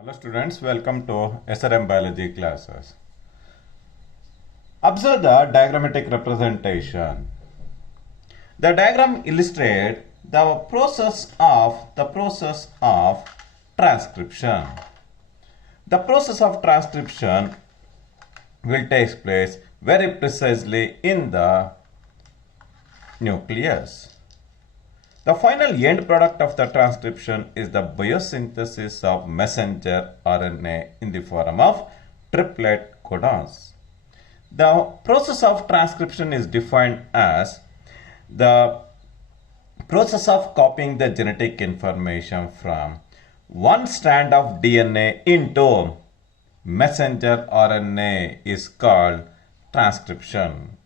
Hello students, welcome to SRM biology classes. Observe the diagrammatic representation. The diagram illustrates the process of transcription. The process of transcription will take place very precisely in the nucleus. The final end product of the transcription is the biosynthesis of messenger RNA in the form of triplet codons. The process of transcription is defined as the process of copying the genetic information from one strand of DNA into messenger RNA is called transcription.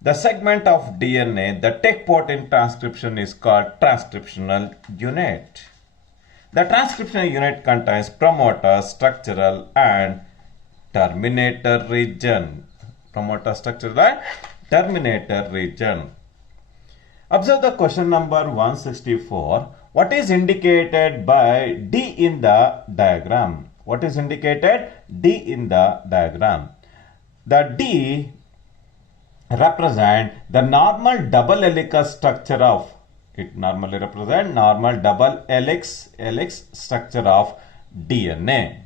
The segment of DNA that take part in transcription is called transcriptional unit. The transcriptional unit contains promoter, structural and terminator region. Promoter, structural and terminator region. Observe the question number 164. What is indicated by D in the diagram? What is indicated? D in the diagram. The D represent the normal double helix structure of normal double helix structure of DNA.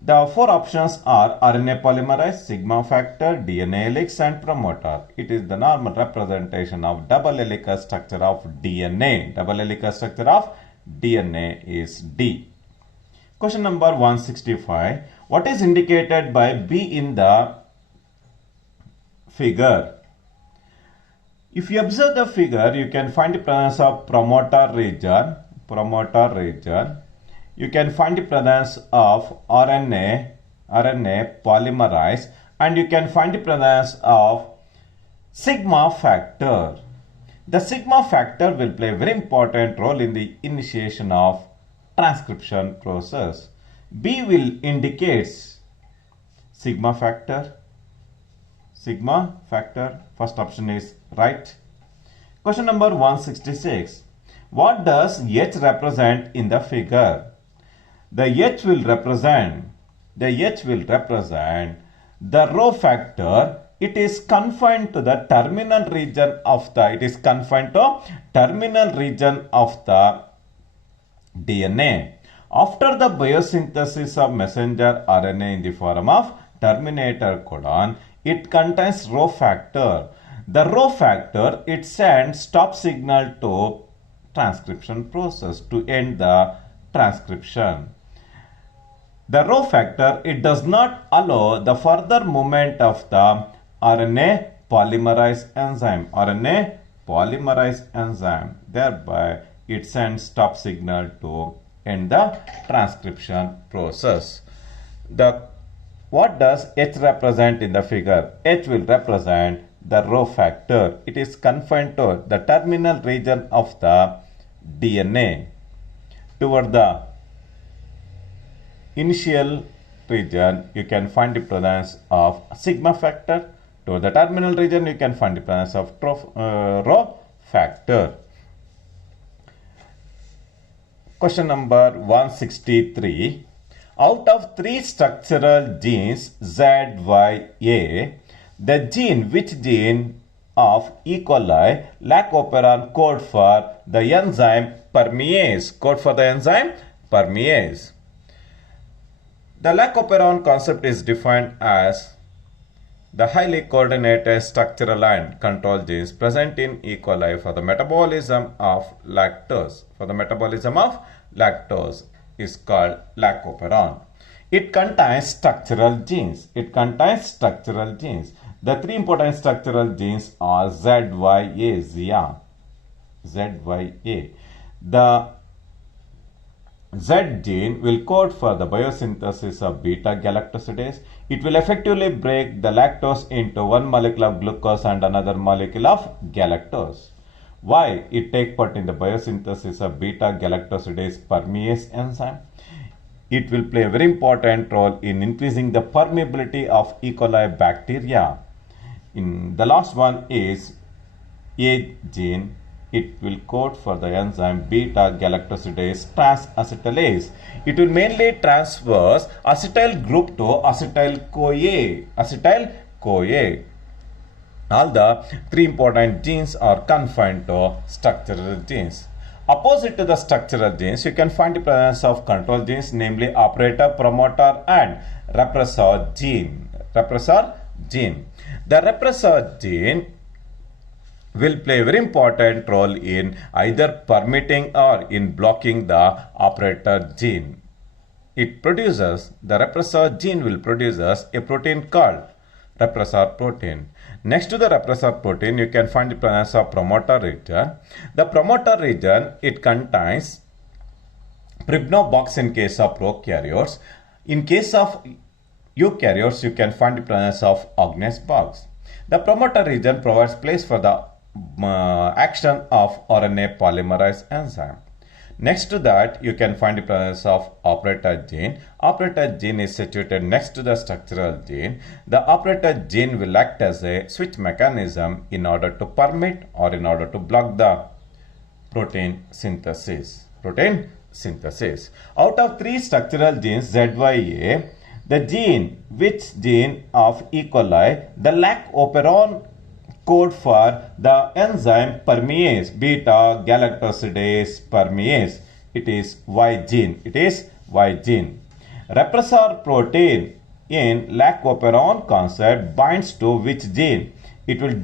The four options are RNA polymerase, sigma factor, DNA helix and promoter. It is the normal representation of double helix structure of DNA. Double helix structure of DNA is D. Question number 165. What is indicated by B in the figure? If you observe the figure, you can find the presence of promoter region. You can find the presence of RNA polymerase, and you can find the presence of sigma factor. The sigma factor will play a very important role in the initiation of transcription process. B will indicate sigma factor. First option is right. Question number 166. What does H represent in the figure? The H will represent the rho factor. It is confined to the terminal region of the DNA. After the biosynthesis of messenger RNA in the form of terminator codon, it contains rho factor. The rho factor, it sends stop signal to transcription process to end the transcription. The rho factor, it does not allow the further movement of the RNA polymerase enzyme. Thereby, it sends stop signal to end the transcription process. What does H represent in the figure? H will represent the rho factor. It is confined to the terminal region of the DNA. Toward the initial region, you can find the presence of sigma factor. Toward the terminal region, you can find the presence of rho factor. Question number 163. Out of three structural genes Z, Y, A, which gene of E. coli lack operon code for the enzyme permease? The lack operon concept is defined as the highly coordinated structural and control genes present in E. coli for the metabolism of lactose. Is called lac operon. It contains structural genes. The three important structural genes are ZYA. The Z gene will code for the biosynthesis of beta galactosidase. It will effectively break the lactose into one molecule of glucose and another molecule of galactose. Why? It takes part in the biosynthesis of beta galactosidase permease enzyme. It will play a very important role in increasing the permeability of E. coli bacteria. The last one is A gene. it will code for the enzyme beta galactosidase transacetylase. It will mainly transfers acetyl group to acetyl-CoA. Acetyl-CoA. All the three important genes are confined to structural genes. Opposite to the structural genes, you can find the presence of control genes, namely operator, promoter, and repressor gene. Repressor gene. The repressor gene will play a very important role in either permitting or in blocking the operator gene. The repressor gene will produce a protein called repressor protein. Next to the repressor protein, you can find the presence of promoter region. The promoter region, it contains pyridinobox in case of prokaryotes. In case of eukaryotes, you can find the presence of Agnese box. The promoter region provides place for the action of RNA polymerase enzyme. Next to that, you can find the presence of operator gene. Operator gene is situated next to the structural gene. The operator gene will act as a switch mechanism in order to permit or in order to block the protein synthesis. Out of three structural genes, ZYA, the gene of E. coli, the lac operon code for the enzyme permease, beta galactosidase permease. It is Y gene. Repressor protein in lac operon concept binds to which gene? It will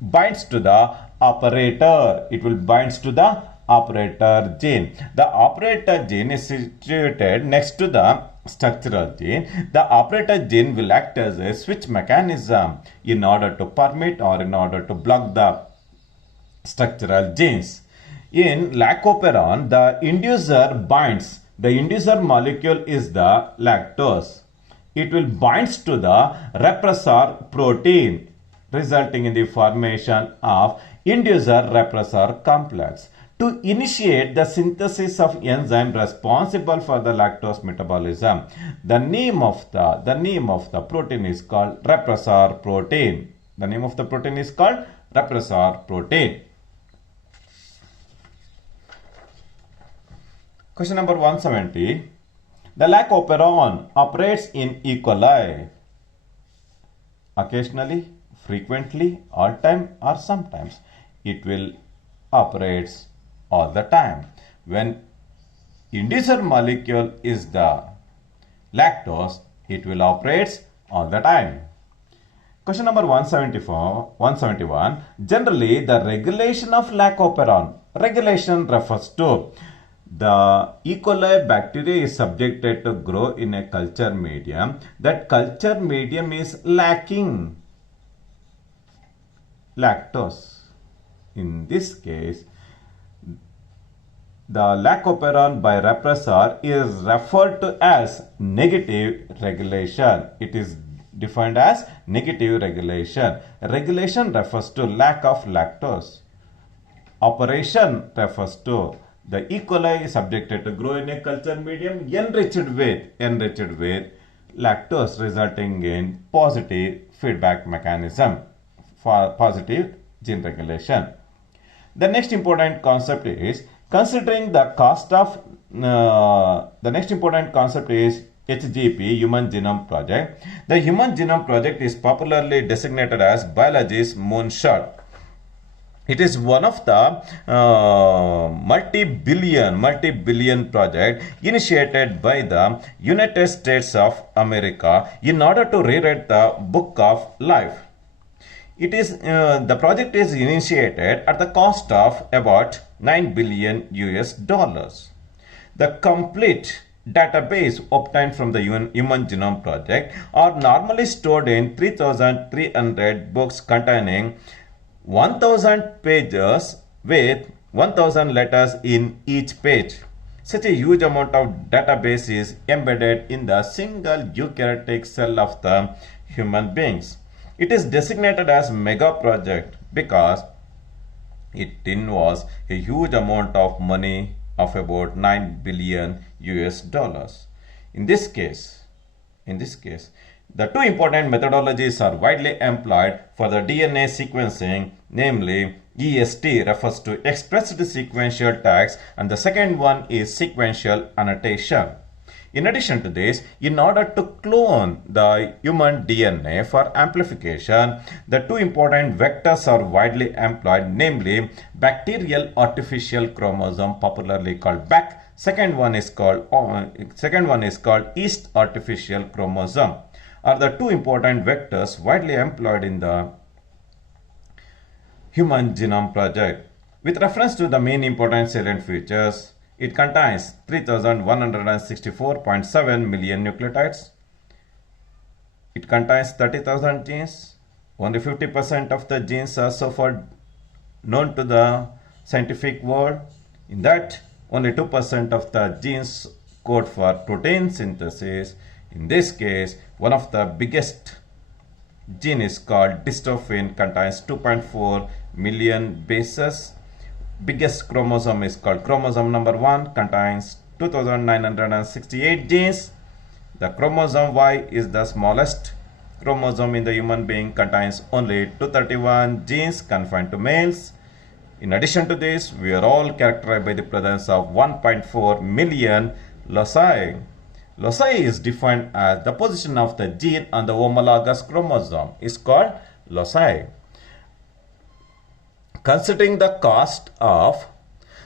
binds to the operator. Gene. The operator gene is situated next to the structural gene. The operator gene will act as a switch mechanism in order to permit or in order to block the structural genes. In lac operon, the inducer binds. The inducer molecule is the lactose. It will binds to the repressor protein, resulting in the formation of inducer repressor complex. To initiate the synthesis of enzyme responsible for the lactose metabolism, the name of the protein is called repressor protein. Question number 170. The lac operon operates in E. coli occasionally, frequently, all time, or sometimes. It will operates all the time. When inducer molecule is the lactose, it will operate all the time. Question number 171. Generally, the regulation of lac operon. Regulation refers to the E. coli bacteria is subjected to grow in a culture medium. That culture medium is lacking lactose. In this case, the lac operon by repressor is referred to as negative regulation. It is defined as negative regulation. Regulation refers to lack of lactose. Operation refers to the E. coli is subjected to grow in a culture medium enriched with lactose, resulting in positive feedback mechanism for positive gene regulation. The next important concept is considering the cost of HGP, Human Genome Project. The Human Genome Project is popularly designated as biology's moonshot. It is one of the multi-billion project initiated by the United States of America in order to rewrite the book of life. The project is initiated at the cost of about $9 billion. The complete database obtained from the Human Genome Project are normally stored in 3,300 books containing 1,000 pages with 1,000 letters in each page. Such a huge amount of database is embedded in the single eukaryotic cell of the human beings. It is designated as mega project because it involves a huge amount of money of about $9 billion. In this case, The two important methodologies are widely employed for the DNA sequencing, namely EST refers to expressed sequential tags and the second one is sequential annotation. In addition to this, in order to clone the human DNA for amplification, the two important vectors are widely employed, namely bacterial artificial chromosome, popularly called BAC. Second one is called yeast artificial chromosome. Are the two important vectors widely employed in the Human Genome Project. With reference to the main important salient features, it contains 3,164.7 million nucleotides. It contains 30,000 genes. Only 50% of the genes are so far known to the scientific world. In that, only 2% of the genes code for protein synthesis. In this case, one of the biggest gene is called dystrophin, contains 2.4 million bases. Biggest chromosome is called chromosome number 1, contains 2,968 genes. The chromosome Y is the smallest chromosome in the human being, contains only 231 genes confined to males. In addition to this, we are all characterized by the presence of 1.4 million loci. Loci is defined as the position of the gene on the homologous chromosome is called loci. Considering the cost of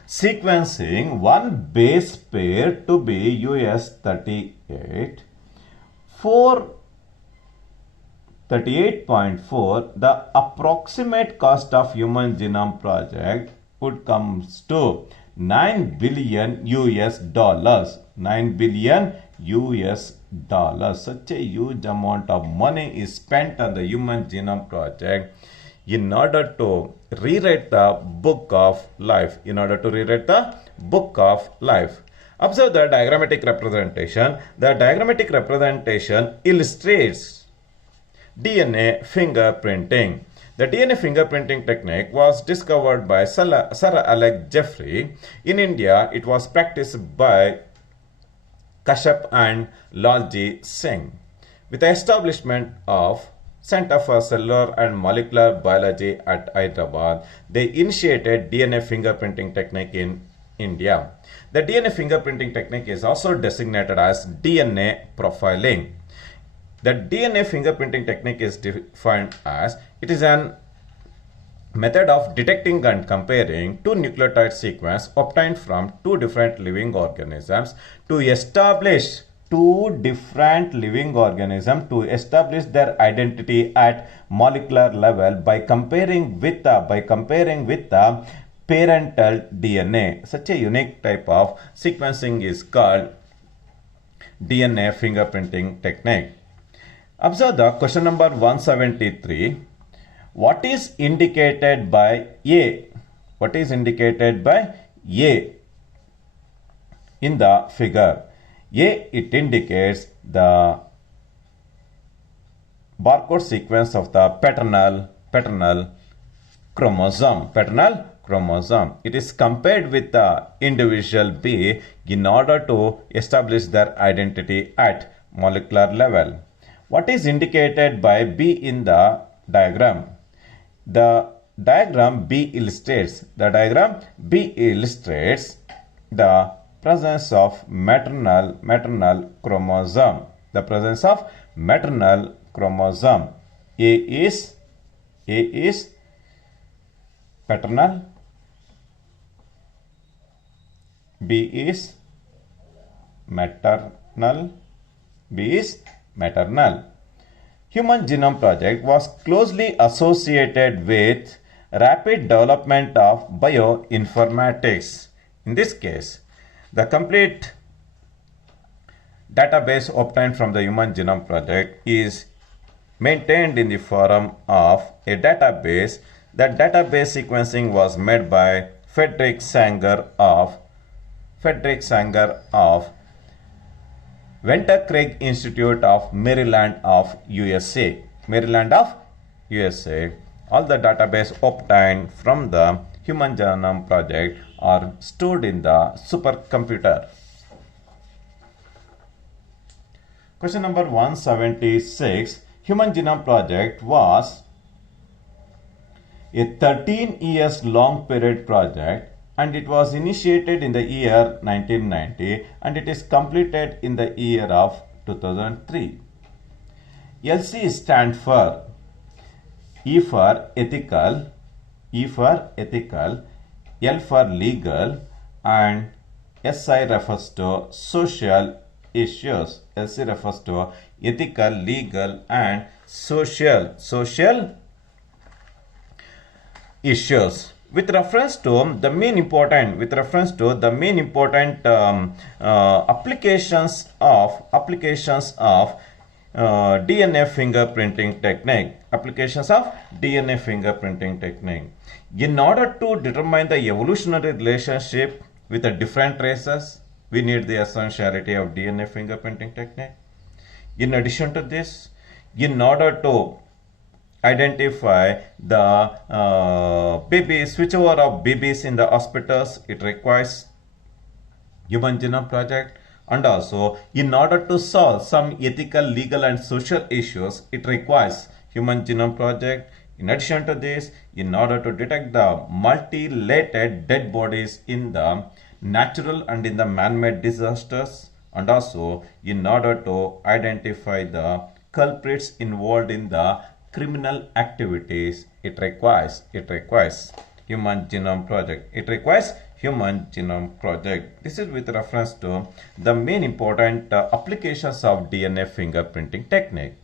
sequencing one base pair to be US38, 438.4, the approximate cost of Human Genome Project would comes to $9 billion. 9 billion US dollars. Such a huge amount of money is spent on the Human Genome Project in order to rewrite the book of life. Observe the diagrammatic representation. The diagrammatic representation illustrates DNA fingerprinting. The DNA fingerprinting technique was discovered by Sir Alex Jeffrey. In India, it was practiced by Kashyap and Lalji Singh. With the establishment of Center for Cellular and Molecular Biology at Hyderabad, they initiated DNA fingerprinting technique in India. The DNA fingerprinting technique is also designated as DNA profiling. The DNA fingerprinting technique is defined as it is an method of detecting and comparing two nucleotide sequences obtained from two different living organisms to establish their identity at molecular level by comparing with the parental DNA. Such a unique type of sequencing is called DNA fingerprinting technique. Observe the question number 173. What is indicated by A? What is indicated by A in the figure? A, it indicates the barcode sequence of the paternal chromosome. It is compared with the individual B in order to establish their identity at molecular level. What is indicated by B in the diagram? The diagram B illustrates the presence of maternal chromosome. The presence of maternal chromosome. A is paternal, B is maternal, Human Genome Project was closely associated with rapid development of bioinformatics. In this case, the complete database obtained from the Human Genome Project is maintained in the form of a database. That database sequencing was made by Frederick Sanger of Venter Craig Institute of Maryland of USA. All the database obtained from the Human Genome Project are stored in the supercomputer. Question number 176. Human Genome Project was a 13 years long period project, and it was initiated in the year 1990 and it is completed in the year of 2003. LC stands for E for ethical, E for ethical, L for legal, and SI refers to social issues. LC refers to ethical, legal, and social issues. With reference to the main important applications of DNA fingerprinting technique. In order to determine the evolutionary relationship with the different races, we need the essentiality of DNA fingerprinting technique. In addition to this, in order to identify the switchover of babies in the hospitals, it requires Human Genome Project. And also, in order to solve some ethical, legal, and social issues, it requires Human Genome Project. In addition to this, in order to detect the mutilated dead bodies in the natural and in the man-made disasters, and also in order to identify the culprits involved in the criminal activities, it requires Human Genome Project. Human Genome Project. This is with reference to the main important applications of DNA fingerprinting technique.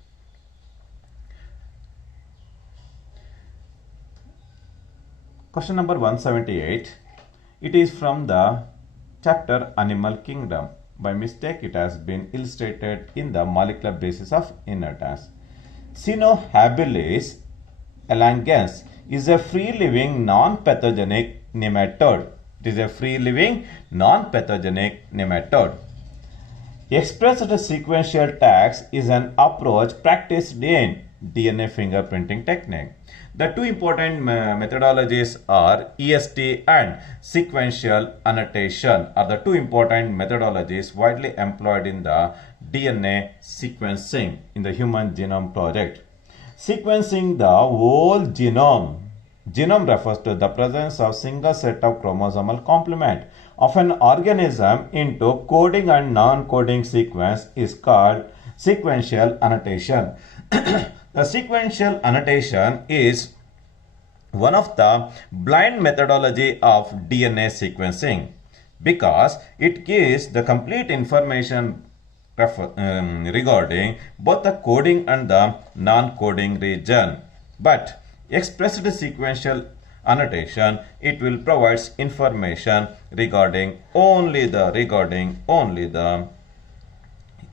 Question number 178. It is from the chapter Animal Kingdom. By mistake, it has been illustrated in the molecular basis of inheritance. Cyno habilis elegans is a free-living non-pathogenic nematode. It is a free-living non-pathogenic nematode. Expressed sequential tags is an approach practiced in DNA fingerprinting technique. The two important methodologies are EST and sequential annotation are the two important methodologies widely employed in the DNA sequencing in the Human Genome Project. Sequencing the whole genome. Genome refers to the presence of single set of chromosomal complement of an organism into coding and non-coding sequence is called sequential annotation. The sequential annotation is one of the blind methodology of DNA sequencing because it gives the complete information regarding both the coding and the non-coding region. But expressed sequential annotation, it will provide information regarding only the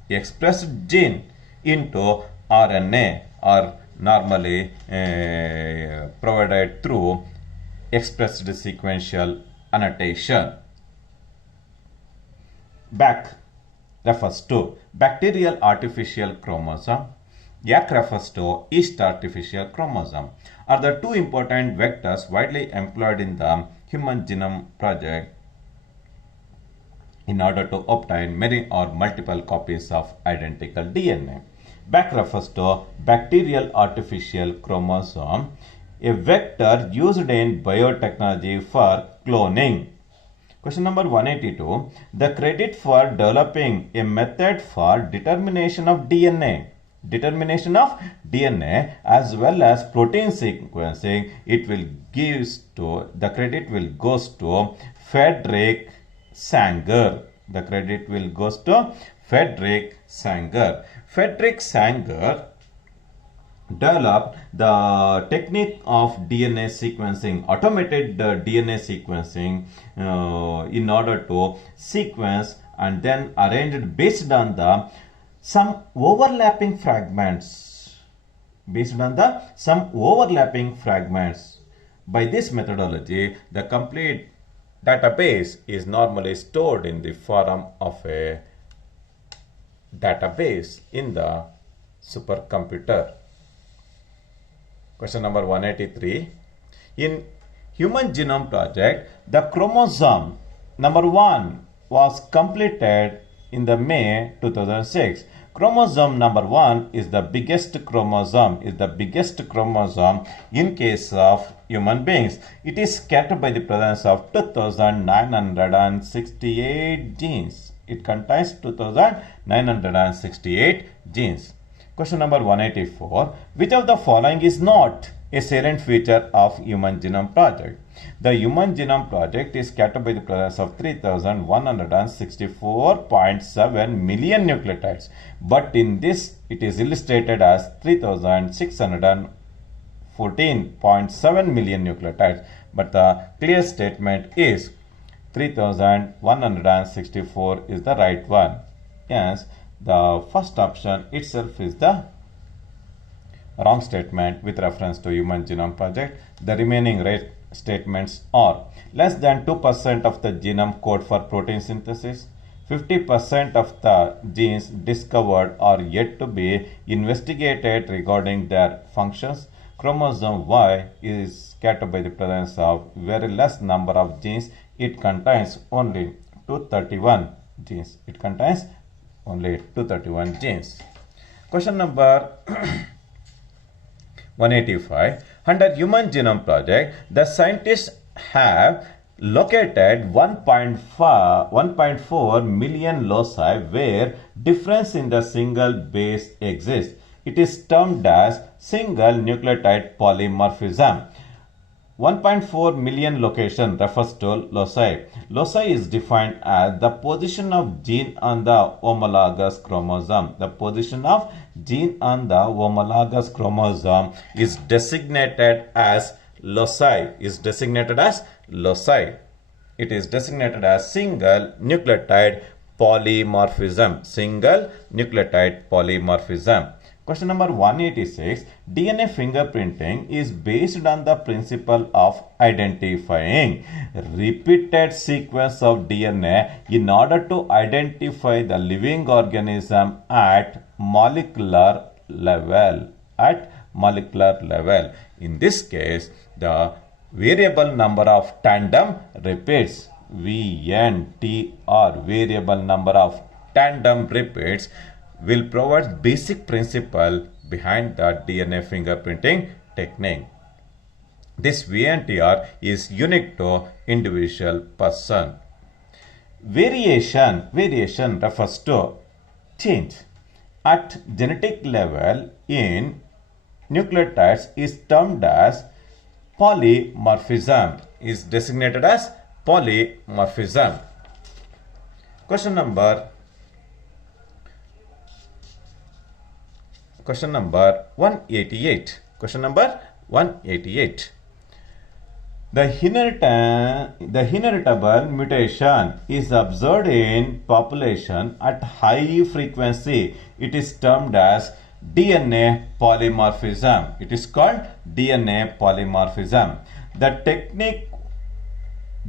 expressed gene into RNA, are normally provided through expressed sequential annotation. BAC refers to bacterial artificial chromosome. YAC refers to yeast artificial chromosome. Are the two important vectors widely employed in the Human Genome Project in order to obtain many or multiple copies of identical DNA. BAC refers to bacterial artificial chromosome, a vector used in biotechnology for cloning. Question number 182. The credit for developing a method for determination of DNA as well as protein sequencing, the credit will goes to Frederick Sanger. The credit will goes to Frederick Sanger. Frederick Sanger developed the technique of DNA sequencing, automated DNA sequencing in order to sequence and then arranged based on the some overlapping fragments. By this methodology, the complete database is normally stored in the form of a database in the supercomputer. Question number 183. In Human Genome Project, the chromosome number 1 was completed in the May 2006. Chromosome number 1 is the biggest chromosome, in case of human beings. It is scattered by the presence of 2968 genes. It contains 2968 genes. Question number 184. Which of the following is not a salient feature of Human Genome Project? The Human Genome Project is scattered by the presence of 3164.7 million nucleotides, but in this it is illustrated as 3614.7 million nucleotides, but the clear statement is 3164 is the right one. Yes, the first option itself is the wrong statement with reference to Human Genome Project. The remaining right statements are: less than 2% of the genome code for protein synthesis, 50% of the genes discovered are yet to be investigated regarding their functions, chromosome Y is scattered by the presence of very less number of genes, it contains only 231 genes. Question number 185. Under Human Genome Project, the scientists have located 1.4 million loci where difference in the single base exists. It is termed as single nucleotide polymorphism. 1.4 million location refers to loci. Loci is defined as the position of gene on the homologous chromosome. The position of gene on the homologous chromosome is designated as loci. It is designated as single nucleotide polymorphism. Question number 186. DNA fingerprinting is based on the principle of identifying repeated sequence of DNA in order to identify the living organism at molecular level. In this case, the variable number of tandem repeats, VNTR, variable number of tandem repeats, will provide basic principle behind the DNA fingerprinting technique. This VNTR is unique to individual person. Variation refers to change at genetic level in nucleotides is termed as polymorphism, is designated as polymorphism. Question number 188. The heritable mutation is observed in population at high frequency. It is termed as DNA polymorphism. It is called DNA polymorphism. The technique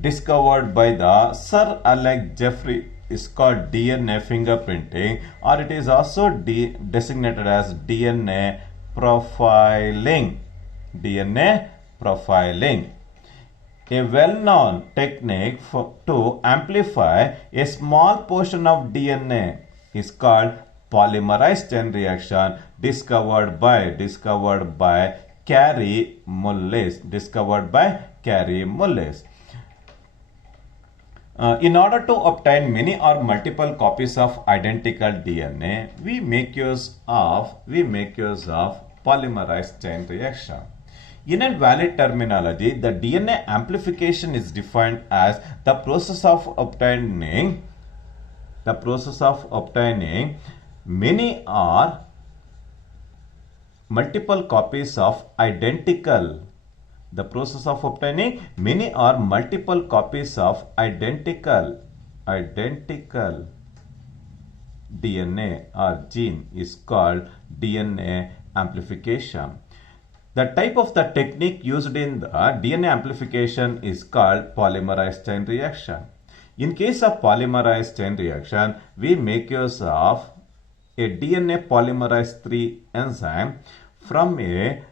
discovered by the Sir Alex Jeffrey is called DNA fingerprinting, or it is also designated as DNA profiling. A well-known technique to amplify a small portion of DNA is called polymerase chain reaction, discovered by Kary Mullis. In order to obtain many or multiple copies of identical DNA, we make use of polymerase chain reaction. In a valid terminology, the DNA amplification is defined as the process of obtaining many or multiple copies of identical DNA or gene is called DNA amplification. The type of the technique used in the DNA amplification is called polymerase chain reaction. In case of polymerase chain reaction, we make use of a DNA polymerase III enzyme from a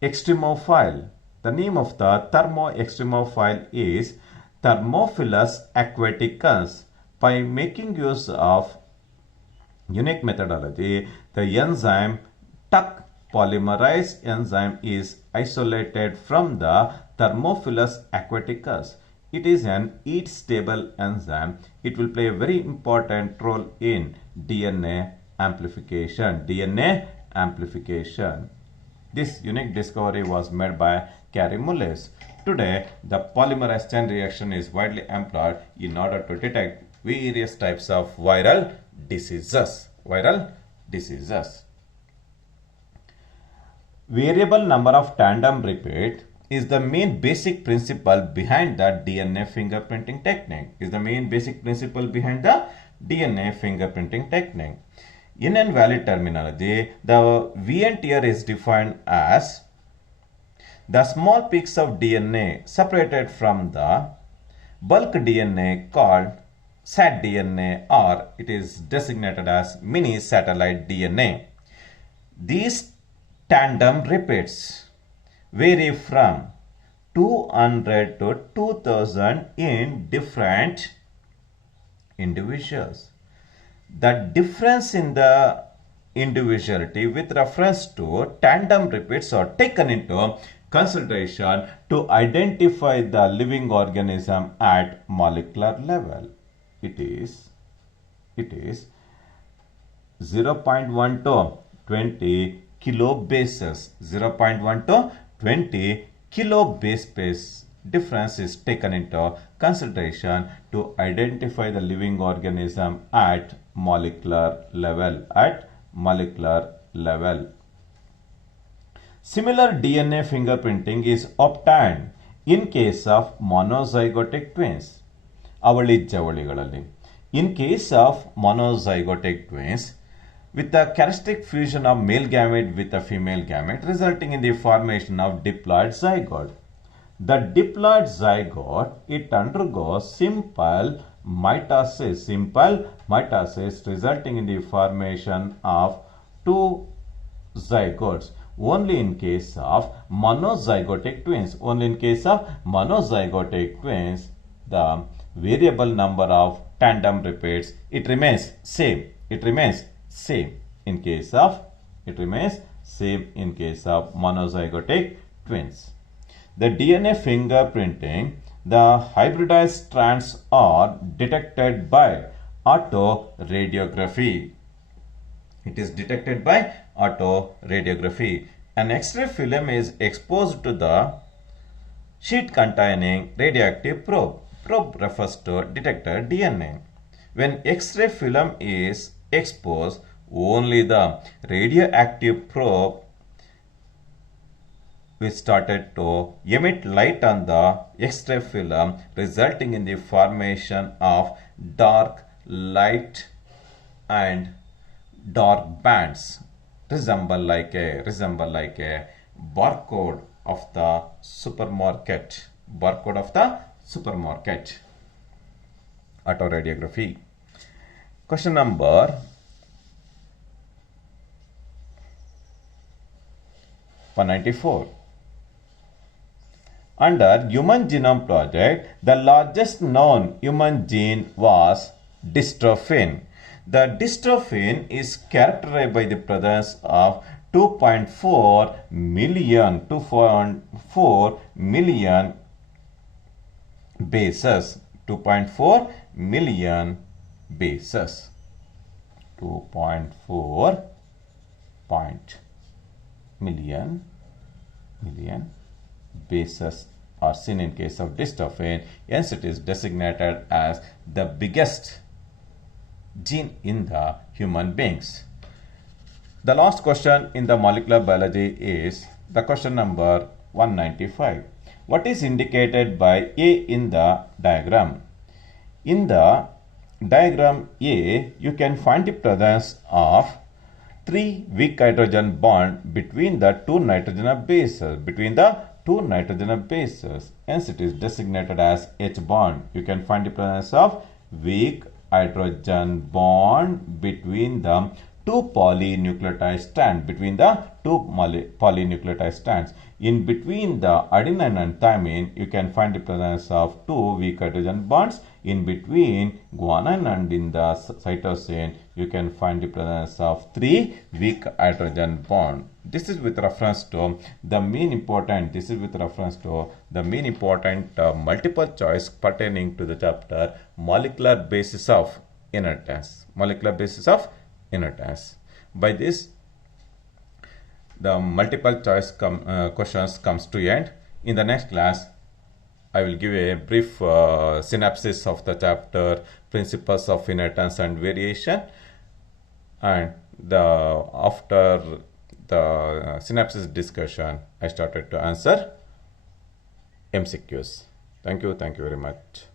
extremophile. The name of the thermoextremophile is Thermophilus aquaticus. By making use of unique methodology, the enzyme Tuck polymerase enzyme is isolated from the Thermophilus aquaticus. It is an heat-stable enzyme. It will play a very important role in DNA amplification. DNA amplification. This unique discovery was made by Kary Mullis. Today, the polymerase chain reaction is widely employed in order to detect various types of viral diseases. Viral diseases. Variable number of tandem repeat is the main basic principle behind the DNA fingerprinting technique. Is the main basic principle behind the DNA fingerprinting technique. In invalid terminology, the VNTR is defined as the small peaks of DNA separated from the bulk DNA called satDNA, or it is designated as mini satellite DNA. These tandem repeats vary from 200 to 2000 in different individuals. The difference in the individuality with reference to tandem repeats are taken into consideration to identify the living organism at molecular level. It is 0.1 to 20 kilobases. 0.1 to 20 kilobase pair difference is taken into consideration to identify the living organism at molecular level. Similar DNA fingerprinting is obtained in case of monozygotic twins. ಅವಳಿ ಜವಳಿಗಳಲ್ಲಿ. In case of monozygotic twins, with the characteristic fusion of male gamete with a female gamete resulting in the formation of diploid zygote. The diploid zygote, it undergoes simple mitosis resulting in the formation of two zygotes. Only in case of monozygotic twins. The variable number of tandem repeats, it remains same. In case of monozygotic twins. The DNA fingerprinting, the hybridized strands are detected by autoradiography. It is detected by autoradiography. An X-ray film is exposed to the sheet containing radioactive probe. Probe refers to detected DNA. When X-ray film is exposed, only the radioactive probe which started to emit light on the X-ray film, resulting in the formation of dark light and dark bands resemble like a barcode of the supermarket. Autoradiography. Question number 194. Under Human Genome Project, the largest known human gene was dystrophin. The dystrophin is characterized by the presence of 2.4 million bases. 2.4 million bases. 2.4 million bases are seen in case of dystrophin. Hence, it is designated as the biggest gene in the human beings. The last question in the molecular biology is the question number 195. What is indicated by A in the diagram? In the diagram A, you can find the presence of 3 weak hydrogen bond between the two nitrogen bases. Hence, it is designated as H bond. You can find the presence of weak hydrogen bond between the two polynucleotide strands, between the two polynucleotide strands. In between the adenine and thymine, you can find the presence of two weak hydrogen bonds. In between guanine and in the cytosine, you can find the presence of three weak hydrogen bonds. This is with reference to the main important. Multiple choice pertaining to the chapter molecular basis of inertance. By this, the multiple choice questions comes to end. In the next class, I will give a brief synopsis of the chapter principles of inertance and variation, and after the synopsis discussion, I started to answer MCQs. Thank you very much.